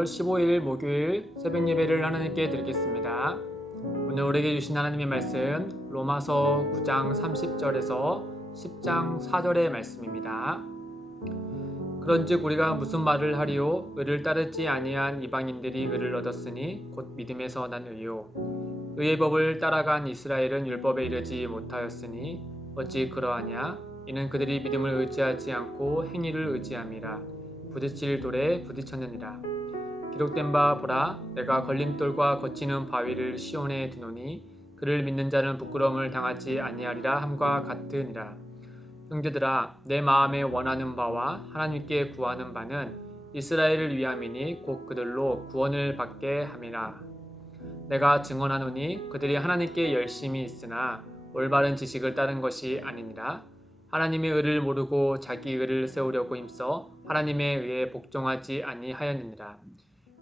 5월 15일 목요일 새벽 예배를 하나님께 드리겠습니다. 오늘 우리에게 주신 하나님의 말씀 로마서 9장 30절에서 10장 4절의 말씀입니다. 그런즉 우리가 무슨 말을 하리요? 의를 따르지 아니한 이방인들이 의를 얻었으니 곧 믿음에서 난 의요. 의의 법을 따라간 이스라엘은 율법에 이르지 못하였으니 어찌 그러하냐? 이는 그들이 믿음을 의지하지 않고 행위를 의지함이라. 부딪힐 돌에 부딪혔느니라. 기록된 바 보라, 내가 걸림돌과 거치는 바위를 시온에 두노니 그를 믿는 자는 부끄러움을 당하지 아니하리라 함과 같으니라. 형제들아, 내 마음에 원하는 바와 하나님께 구하는 바는 이스라엘을 위함이니 곧 그들로 구원을 받게 함이라. 내가 증언하노니 그들이 하나님께 열심히 있으나 올바른 지식을 따른 것이 아니니라. 하나님의 의를 모르고 자기 의를 세우려고 힘써 하나님의 의에 복종하지 아니하였느니라.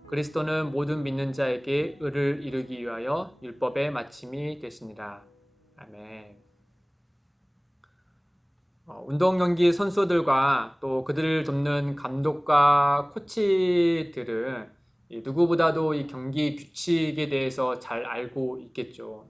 그리스도는 모든 믿는 자에게 의를 이루기 위하여 율법의 마침이 되시니라. 아멘. 운동 경기 선수들과 또 그들을 돕는 감독과 코치들은 누구보다도 이 경기 규칙에 대해서 잘 알고 있겠죠.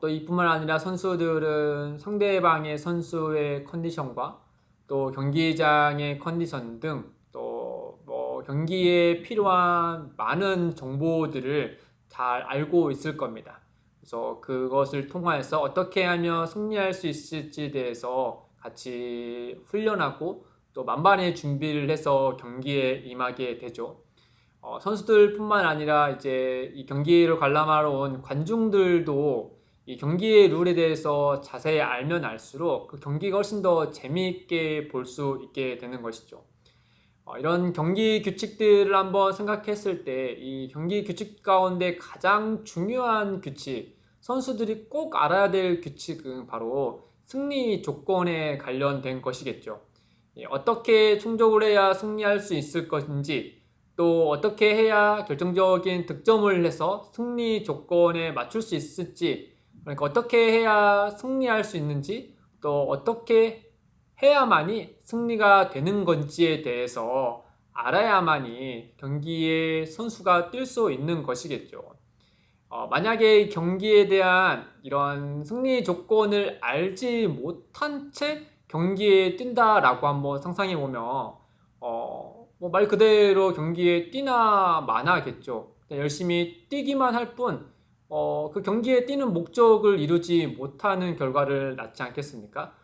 또 이뿐만 아니라 선수들은 상대방의 선수의 컨디션과 또 경기장의 컨디션 등 또 경기에 필요한 많은 정보들을 잘 알고 있을 겁니다. 그래서 그것을 통하여서 어떻게 하면 승리할 수 있을지에 대해서 같이 훈련하고 또 만반의 준비를 해서 경기에 임하게 되죠. 선수들뿐만 아니라 이제 이 경기를 관람하러 온 관중들도 이 경기의 룰에 대해서 자세히 알면 알수록 그 경기가 훨씬 더 재미있게 볼 수 있게 되는 것이죠. 이런 경기 규칙들을 한번 생각했을 때 이 경기 규칙 가운데 가장 중요한 규칙, 선수들이 꼭 알아야 될 규칙은 바로 승리 조건에 관련된 것이겠죠. 어떻게 충족을 해야 승리할 수 있을 것인지, 또 어떻게 해야 결정적인 득점을 해서 승리 조건에 맞출 수 있을지, 그러니까 어떻게 해야 승리할 수 있는지, 또 어떻게 해야만이 승리가 되는 건지에 대해서 알아야만이 경기에 선수가 뛸 수 있는 것이겠죠. 만약에 경기에 대한 이런 승리 조건을 알지 못한 채 경기에 뛴다라고 한번 상상해 보면 말 그대로 경기에 뛰나 마나겠죠. 열심히 뛰기만 할 뿐, 그 경기에 뛰는 목적을 이루지 못하는 결과를 낳지 않겠습니까?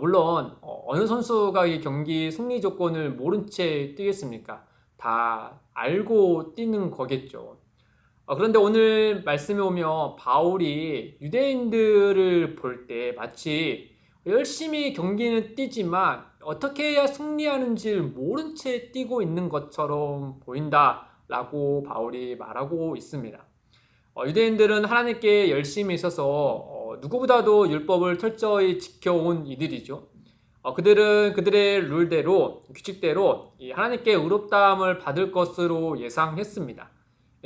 물론 어느 선수가 이 경기 승리 조건을 모른 채 뛰겠습니까? 다 알고 뛰는 거겠죠. 그런데 오늘 말씀에 오면 바울이 유대인들을 볼 때 마치 열심히 경기는 뛰지만 어떻게 해야 승리하는지를 모른 채 뛰고 있는 것처럼 보인다라고 바울이 말하고 있습니다. 유대인들은 하나님께 열심히 있어서 누구보다도 율법을 철저히 지켜온 이들이죠. 그들은 그들의 룰대로, 규칙대로 하나님께 의롭다함을 받을 것으로 예상했습니다.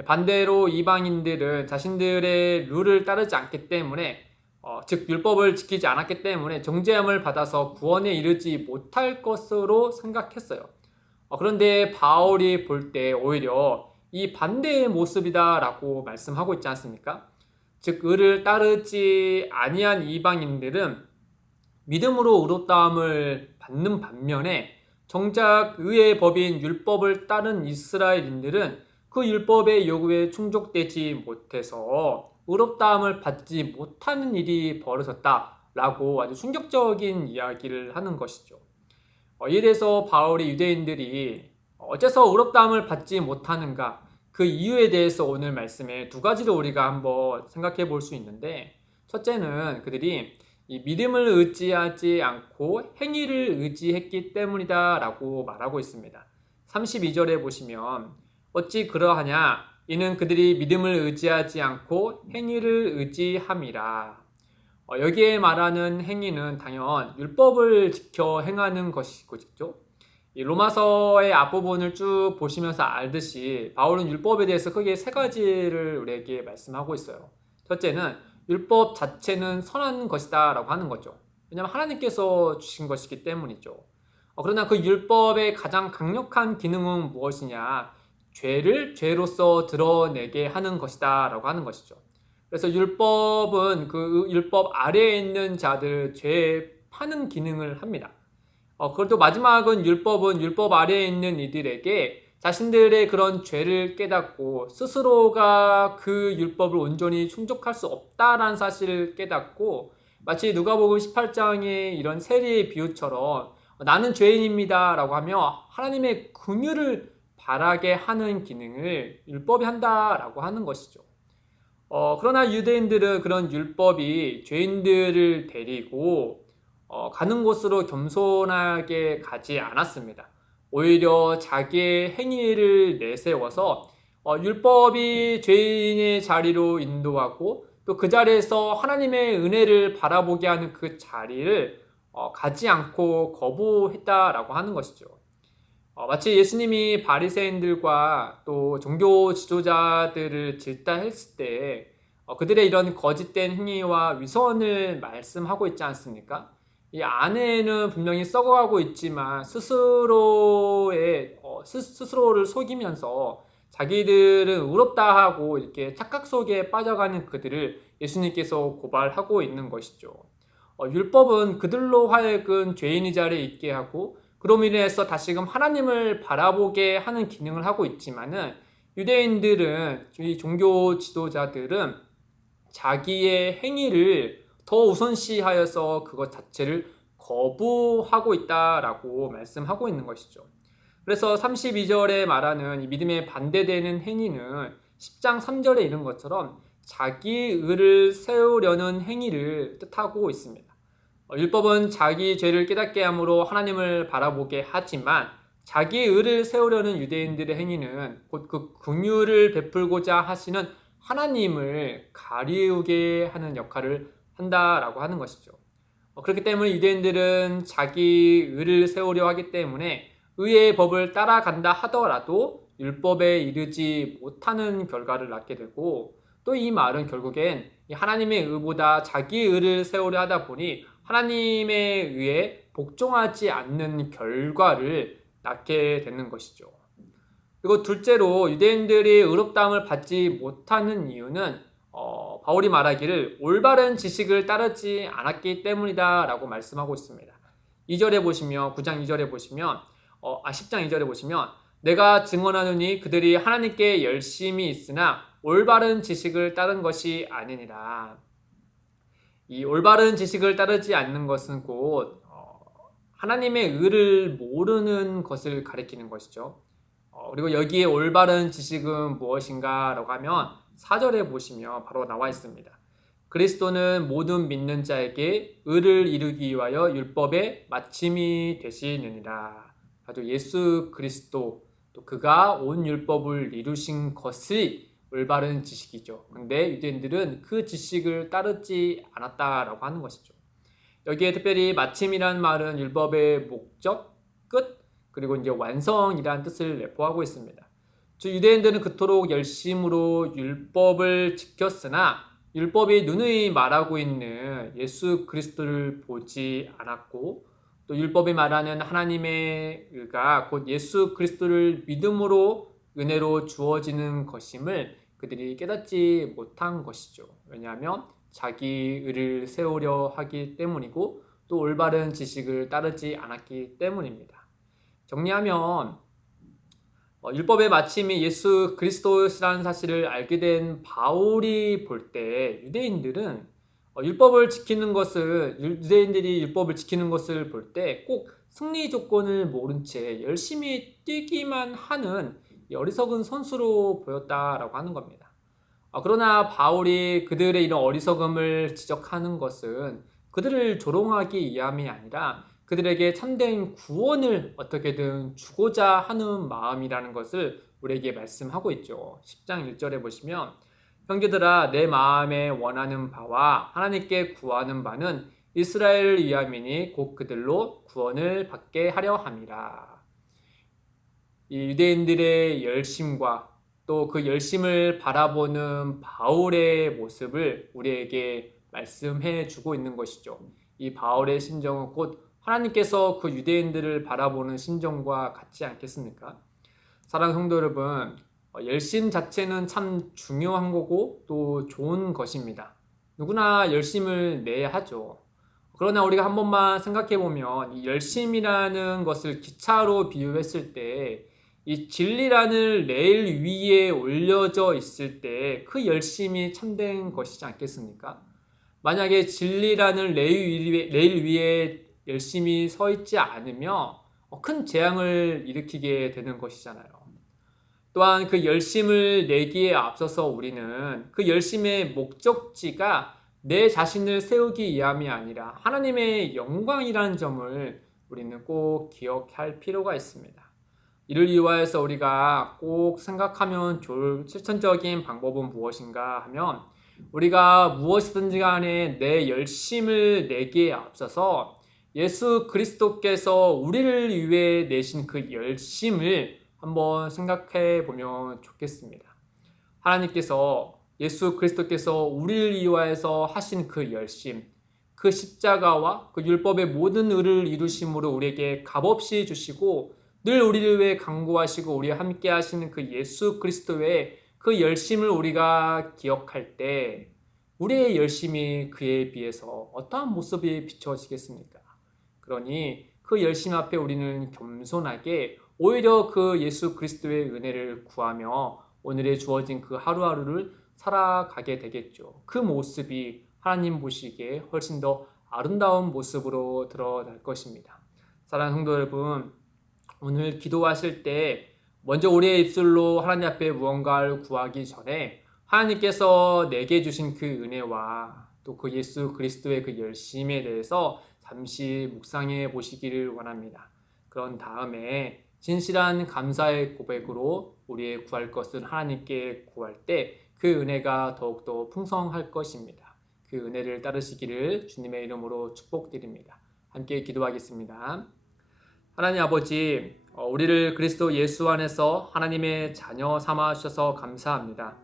반대로 이방인들은 자신들의 룰을 따르지 않기 때문에, 즉 율법을 지키지 않았기 때문에 정죄함을 받아서 구원에 이르지 못할 것으로 생각했어요. 그런데 바울이 볼 때 오히려 이 반대의 모습이다라고 말씀하고 있지 않습니까? 즉 의를 따르지 아니한 이방인들은 믿음으로 의롭다함을 받는 반면에 정작 의의 법인 율법을 따른 이스라엘인들은 그 율법의 요구에 충족되지 못해서 의롭다함을 받지 못하는 일이 벌어졌다라고 아주 충격적인 이야기를 하는 것이죠. 이에 대해서 바울이 유대인들이 어째서 의롭다함을 받지 못하는가, 그 이유에 대해서 오늘 말씀에 두 가지로 우리가 한번 생각해 볼 수 있는데, 첫째는 그들이 이 믿음을 의지하지 않고 행위를 의지했기 때문이다 라고 말하고 있습니다. 32절에 보시면 어찌 그러하냐, 이는 그들이 믿음을 의지하지 않고 행위를 의지함이라. 여기에 말하는 행위는 당연 율법을 지켜 행하는 것이죠. 이 로마서의 앞부분을 쭉 보시면서 알듯이 바울은 율법에 대해서 크게 세 가지를 우리에게 말씀하고 있어요. 첫째는 율법 자체는 선한 것이다 라고 하는 거죠. 왜냐하면 하나님께서 주신 것이기 때문이죠. 그러나 그 율법의 가장 강력한 기능은 무엇이냐? 죄를 죄로서 드러내게 하는 것이다 라고 하는 것이죠. 그래서 율법은 그 율법 아래에 있는 자들 죄 파는 기능을 합니다. 그것도 마지막은 율법은 율법 아래에 있는 이들에게 자신들의 그런 죄를 깨닫고 스스로가 그 율법을 온전히 충족할 수 없다라는 사실을 깨닫고 마치 누가복음 18장의 이런 세리의 비유처럼 나는 죄인입니다 라고 하며 하나님의 긍휼을 바라게 하는 기능을 율법이 한다라고 하는 것이죠. 그러나 유대인들은 그런 율법이 죄인들을 데리고 가는 곳으로 겸손하게 가지 않았습니다. 오히려 자기의 행위를 내세워서 율법이 죄인의 자리로 인도하고 또 그 자리에서 하나님의 은혜를 바라보게 하는 그 자리를 가지 않고 거부했다라고 하는 것이죠. 마치 예수님이 바리새인들과 또 종교 지도자들을 질타했을 때 그들의 이런 거짓된 행위와 위선을 말씀하고 있지 않습니까? 이 안에는 분명히 썩어가고 있지만 스스로를 속이면서 자기들은 의롭다 하고 이렇게 착각 속에 빠져가는 그들을 예수님께서 고발하고 있는 것이죠. 율법은 그들로 하여금 죄인의 자리에 있게 하고 그로 인해서 다시금 하나님을 바라보게 하는 기능을 하고 있지만은 유대인들은 이 종교 지도자들은 자기의 행위를 더 우선시하여서 그것 자체를 거부하고 있다라고 말씀하고 있는 것이죠. 그래서 32절에 말하는 이 믿음에 반대되는 행위는 10장 3절에 이른 것처럼 자기 의를 세우려는 행위를 뜻하고 있습니다. 율법은 자기 죄를 깨닫게 함으로 하나님을 바라보게 하지만 자기 의를 세우려는 유대인들의 행위는 곧 그 긍휼을 베풀고자 하시는 하나님을 가리우게 하는 역할을 한다라고 하는 것이죠. 그렇기 때문에 유대인들은 자기 의를 세우려 하기 때문에 의의 법을 따라간다 하더라도 율법에 이르지 못하는 결과를 낳게 되고 또 이 말은 결국엔 하나님의 의보다 자기 의를 세우려 하다 보니 하나님의 의에 복종하지 않는 결과를 낳게 되는 것이죠. 그리고 둘째로 유대인들이 의롭다함을 받지 못하는 이유는 바울이 말하기를 올바른 지식을 따르지 않았기 때문이다 라고 말씀하고 있습니다. 2절에 보시면 9장 2절에 보시면 10장 2절에 보시면 내가 증언하노니 그들이 하나님께 열심히 있으나 올바른 지식을 따른 것이 아니니라. 이 올바른 지식을 따르지 않는 것은 곧 하나님의 의를 모르는 것을 가리키는 것이죠. 그리고 여기에 올바른 지식은 무엇인가 라고 하면 4절에 보시면 바로 나와 있습니다. 그리스도는 모든 믿는 자에게 의를 이루기 위하여 율법의 마침이 되시느니라. 아주 예수 그리스도 또 그가 온 율법을 이루신 것이 올바른 지식이죠. 근데 유대인들은 그 지식을 따르지 않았다라고 하는 것이죠. 여기에 특별히 마침이라는 말은 율법의 목적, 끝, 그리고 이제 완성이라는 뜻을 내포하고 있습니다. 즉 유대인들은 그토록 열심으로 율법을 지켰으나 율법이 누누이 말하고 있는 예수 그리스도를 보지 않았고 또 율법이 말하는 하나님의 의가 곧 예수 그리스도를 믿음으로 은혜로 주어지는 것임을 그들이 깨닫지 못한 것이죠. 왜냐하면 자기 의를 세우려 하기 때문이고 또 올바른 지식을 따르지 않았기 때문입니다. 정리하면 율법의 마침이 예수 그리스도시라는 사실을 알게 된 바울이 볼 때 유대인들이 율법을 지키는 것을 볼 때 꼭 승리 조건을 모른 채 열심히 뛰기만 하는 어리석은 선수로 보였다라고 하는 겁니다. 그러나 바울이 그들의 이런 어리석음을 지적하는 것은 그들을 조롱하기 위함이 아니라 그들에게 참된 구원을 어떻게든 주고자 하는 마음이라는 것을 우리에게 말씀하고 있죠. 10장 1절에 보시면 형제들아 내 마음에 원하는 바와 하나님께 구하는 바는 이스라엘을 위함이니 곧 그들로 구원을 받게 하려 함이라. 이 유대인들의 열심과 또 그 열심을 바라보는 바울의 모습을 우리에게 말씀해 주고 있는 것이죠. 이 바울의 심정은 곧 하나님께서 그 유대인들을 바라보는 심정과 같지 않겠습니까? 사랑하는 성도 여러분, 열심 자체는 참 중요한 거고 또 좋은 것입니다. 누구나 열심을 내야 하죠. 그러나 우리가 한 번만 생각해 보면 이 열심이라는 것을 기차로 비유했을 때 이 진리라는 레일 위에 올려져 있을 때 그 열심이 참된 것이지 않겠습니까? 만약에 진리라는 레일 위에 열심히 서 있지 않으면 큰 재앙을 일으키게 되는 것이잖아요. 또한 그 열심을 내기에 앞서서 우리는 그 열심의 목적지가 내 자신을 세우기 위함이 아니라 하나님의 영광이라는 점을 우리는 꼭 기억할 필요가 있습니다. 이를 위하여서 우리가 꼭 생각하면 좋을 실천적인 방법은 무엇인가 하면 우리가 무엇이든지 간에 내 열심을 내기에 앞서서 예수 그리스도께서 우리를 위해 내신 그 열심을 한번 생각해 보면 좋겠습니다. 하나님께서 예수 그리스도께서 우리를 위하여서 하신 그 열심, 그 십자가와 그 율법의 모든 의를 이루심으로 우리에게 값없이 주시고 늘 우리를 위해 강구하시고 우리와 함께 하시는 그 예수 그리스도의 그 열심을 우리가 기억할 때 우리의 열심이 그에 비해서 어떠한 모습이 비춰지겠습니까? 그러니 그 열심 앞에 우리는 겸손하게 오히려 그 예수 그리스도의 은혜를 구하며 오늘의 주어진 그 하루하루를 살아가게 되겠죠. 그 모습이 하나님 보시기에 훨씬 더 아름다운 모습으로 드러날 것입니다. 사랑하는 성도 여러분, 오늘 기도하실 때 먼저 우리의 입술로 하나님 앞에 무언가를 구하기 전에 하나님께서 내게 주신 그 은혜와 또 그 예수 그리스도의 그 열심에 대해서 잠시 묵상해 보시기를 원합니다. 그런 다음에 진실한 감사의 고백으로 우리의 구할 것은 하나님께 구할 때 그 은혜가 더욱더 풍성할 것입니다. 그 은혜를 따르시기를 주님의 이름으로 축복드립니다. 함께 기도하겠습니다. 하나님 아버지, 우리를 그리스도 예수 안에서 하나님의 자녀 삼아 주셔서 감사합니다.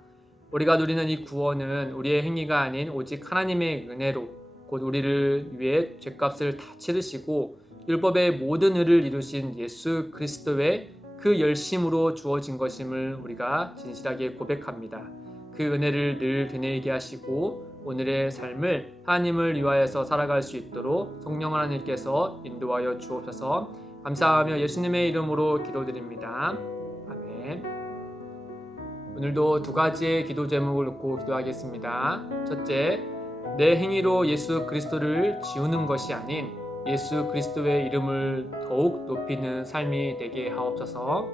우리가 누리는 이 구원은 우리의 행위가 아닌 오직 하나님의 은혜로 곧 우리를 위해 죄값을 다 치르시고 율법의 모든 의를 이루신 예수 그리스도의 그 열심으로 주어진 것임을 우리가 진실하게 고백합니다. 그 은혜를 늘 되뇌이게 하시고 오늘의 삶을 하나님을 위하여서 살아갈 수 있도록 성령 하나님께서 인도하여 주옵소서. 감사하며 예수님의 이름으로 기도드립니다. 아멘. 오늘도 두 가지의 기도 제목을 놓고 기도하겠습니다. 첫째, 내 행위로 예수 그리스도를 지우는 것이 아닌 예수 그리스도의 이름을 더욱 높이는 삶이 되게 하옵소서.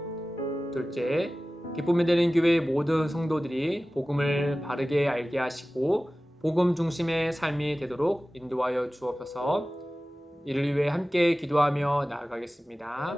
둘째, 기쁨이 되는 교회의 모든 성도들이 복음을 바르게 알게 하시고 복음 중심의 삶이 되도록 인도하여 주옵소서. 이를 위해 함께 기도하며 나아가겠습니다.